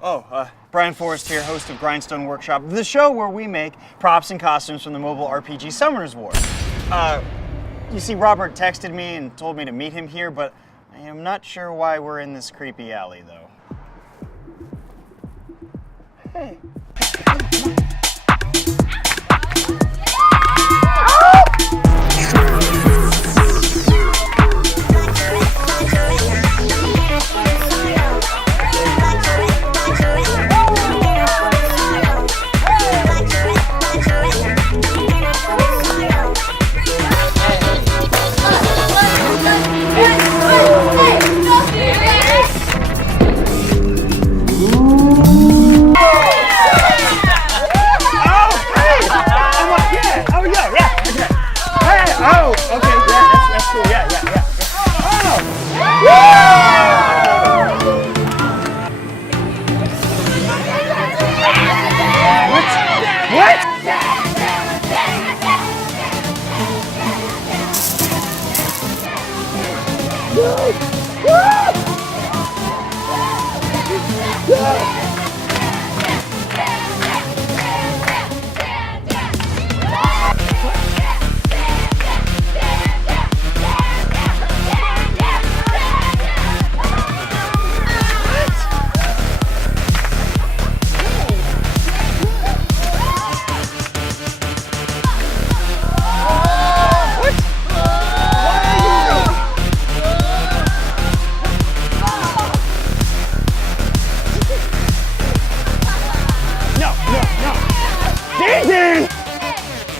Brian Forrest here, host of Grindstone Workshop, the show where we make props and costumes from the mobile RPG Summoners War. You see, Robert texted me and told me to meet him here, but I am not sure why we're in this creepy alley, though. Hey.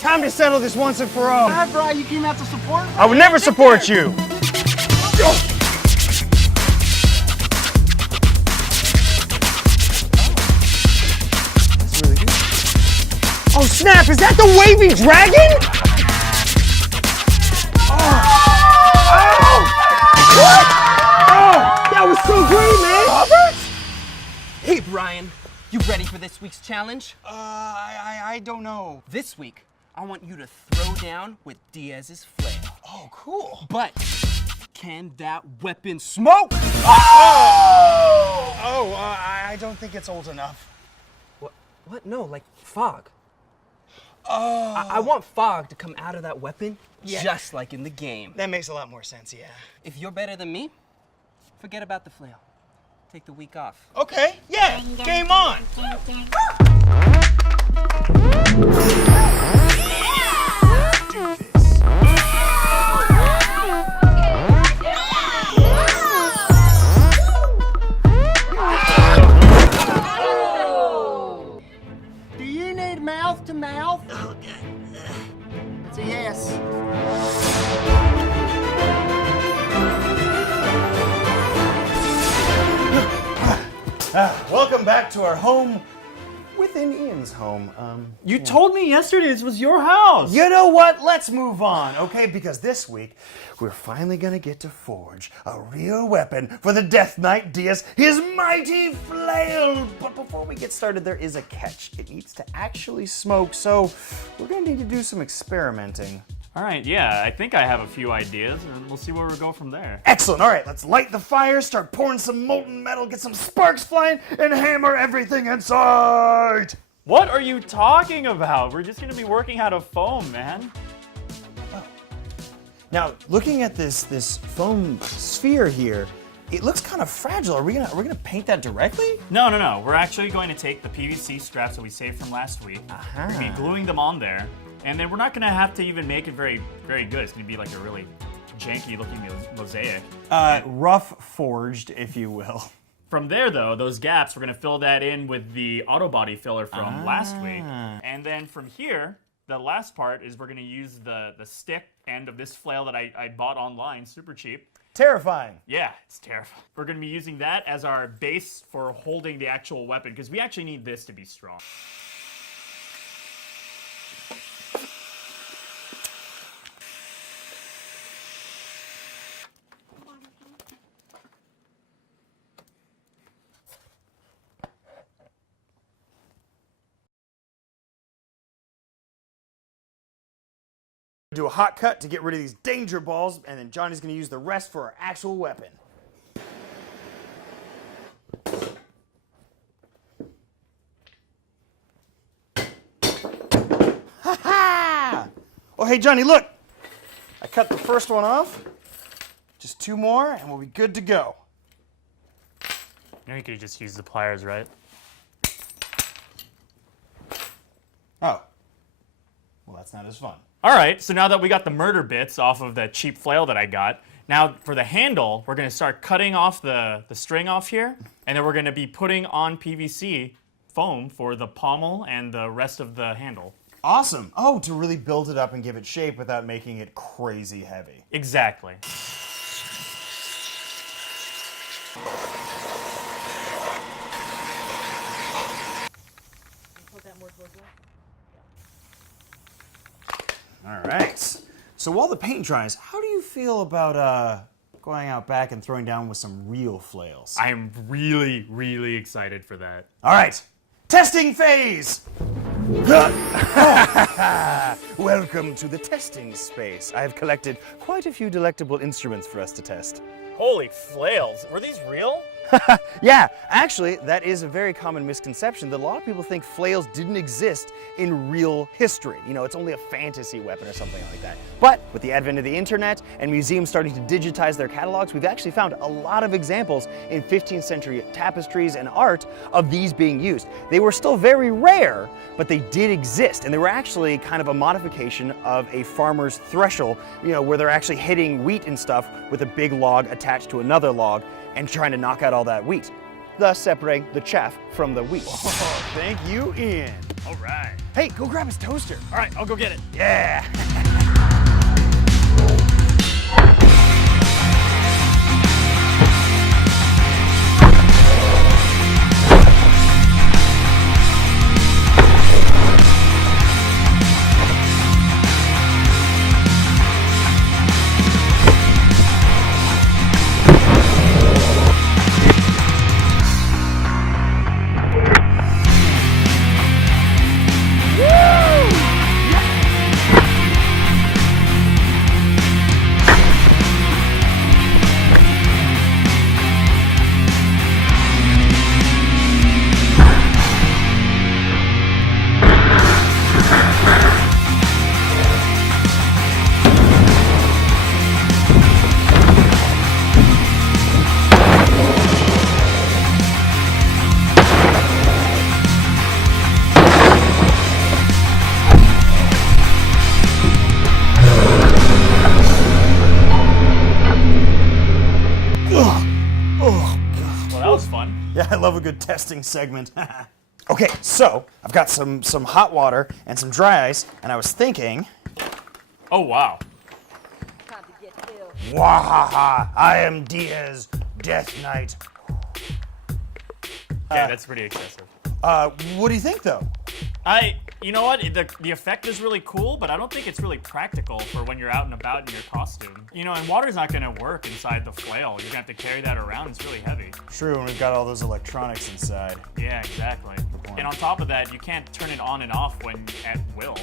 Time to settle this once and for all. Bad, Brian, you came out to support me? I would never support you. That's really good. Oh snap, is that the wavy dragon? What? Oh, that was so great, man. Robert? Hey, Brian, you ready for this week's challenge? I don't know. This week, I want you to throw down with Diaz's flail. Oh, cool. But can that weapon smoke? I don't think it's old enough. What? No, like fog. Oh. I want fog to come out of that weapon, Yeah. just like in the game. That makes a lot more sense, yeah. If you're better than me, forget about the flail. Take the week off. Okay, yeah, game on. Do this. Do you need mouth to mouth? It's a yes. Welcome back to our home within Ian's home. You told me yesterday this was your house. You know what? Let's move on, okay? Because this week, we're finally gonna get to forge a real weapon for the Death Knight Diaz, his mighty flail. But before we get started, there is a catch. It needs to actually smoke, so we're gonna need to do some experimenting. All right, yeah, I think I have a few ideas, and we'll see where we go from there. Excellent. All right, let's light the fire, start pouring some molten metal, get some sparks flying, and hammer everything in sight. What are you talking about? We're just gonna be working out of foam, man. Now, looking at this foam sphere here, it looks kind of fragile. Are we gonna paint that directly? No. We're actually going to take the PVC straps that we saved from last week. We're gonna be gluing them on there, and then we're not gonna have to even make it very, very good. It's gonna be like a really janky looking mosaic. Rough forged, if you will. From there, though, those gaps, we're gonna fill that in with the auto body filler from last week. And then from here, the last part is we're gonna use the stick end of this flail that I bought online, super cheap. Terrifying. Yeah, it's terrifying. We're gonna be using that as our base for holding the actual weapon, because we actually need this to be strong. Do a hot cut to get rid of these danger balls, and then Johnny's gonna use the rest for our actual weapon. Oh, hey, Johnny, look. I cut the first one off. Just 2 more, and we'll be good to go. You know, you could just use the pliers, right? Oh. Well, that's not as fun. All right, so now that we got the murder bits off of that cheap flail that I got, now for the handle, we're going to start cutting off the string off here, and then we're going to be putting on PVC foam for the pommel and the rest of the handle. Awesome. Oh, to really build it up and give it shape without making it crazy heavy. Exactly. All right. So while the paint dries, how do you feel about going out back and throwing down with some real flails? I am really, really excited for that. All right. Testing phase! Welcome to the testing space. I have collected quite a few delectable instruments for us to test. Holy flails, were these real? Yeah, actually, that is a very common misconception that a lot of people think flails didn't exist in real history. You know, it's only a fantasy weapon or something like that. But with the advent of the internet and museums starting to digitize their catalogs, we've actually found a lot of examples in 15th century tapestries and art of these being used. They were still very rare, but they did exist, and they were actually kind of a modification of a farmer's thresher, you know, where they're actually hitting wheat and stuff with a big log attached to another log and trying to knock out all that wheat, thus separating the chaff from the wheat. Oh, thank you, Ian. All right. Hey, go grab his toaster. All right, I'll go get it. Yeah. Yeah, I love a good testing segment. Okay, so I've got some hot water and some dry ice, and I was thinking, Oh, wow. wahaha, I am Diaz, Death Knight. Okay, that's pretty excessive. What do you think, though? You know what? The effect is really cool, but I don't think it's really practical for when you're out and about in your costume. You know, and water's not gonna work inside the flail. You're gonna have to carry that around. It's really heavy. True, and we've got all those electronics inside. Yeah, exactly. And on top of that, you can't turn it on and off when at will.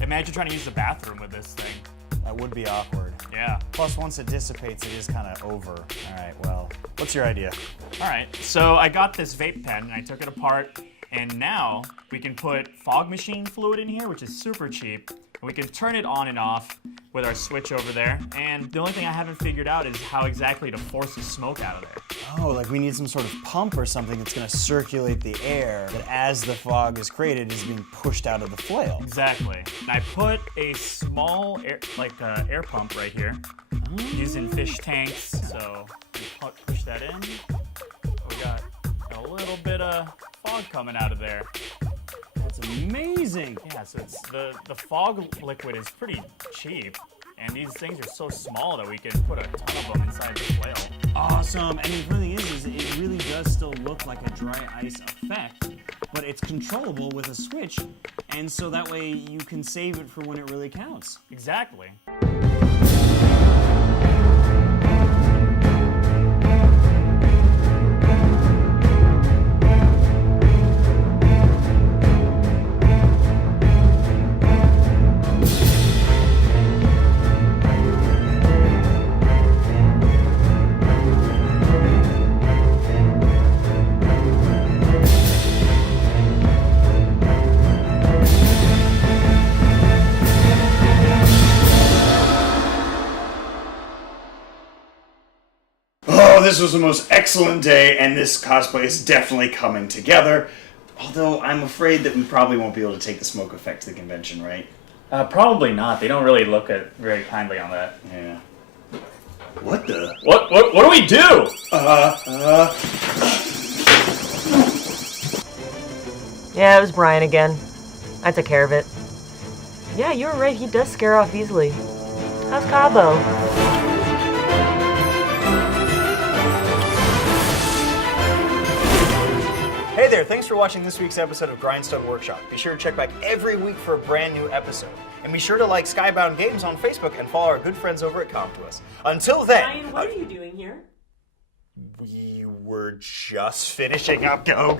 Imagine trying to use the bathroom with this thing. That would be awkward. Yeah. Plus, once it dissipates, it is kind of over. All right, well, what's your idea? All right, so I got this vape pen and I took it apart, and now we can put fog machine fluid in here, which is super cheap. And we can turn it on and off with our switch over there. And the only thing I haven't figured out is how exactly to force the smoke out of there. Oh, like we need some sort of pump or something that's going to circulate the air that as the fog is created is being pushed out of the flail. Exactly. And I put a small air pump right here, using fish tanks. So we push that in. We got a little bit of fog coming out of there. That's amazing. Yeah, so it's the fog liquid is pretty cheap, and these things are so small that we can put a ton of them inside the flail. Awesome. And the funny thing is it really does still look like a dry ice effect, but it's controllable with a switch, and so that way you can save it for when it really counts. Exactly. Oh, this was the most excellent day, and this cosplay is definitely coming together. Although I'm afraid that we probably won't be able to take the smoke effect to the convention, right? Probably not. They don't really look at very kindly on that. Yeah. What the? What do we do? Yeah, it was Brian again. I took care of it. Yeah, you were right. He does scare off easily. How's Cabo? Hey there, thanks for watching this week's episode of Grindstone Workshop. Be sure to check back every week for a brand new episode. And be sure to like Skybound Games on Facebook and follow our good friends over at CompToUs. Until then... Brian, what are you doing here? We were just finishing up. Go.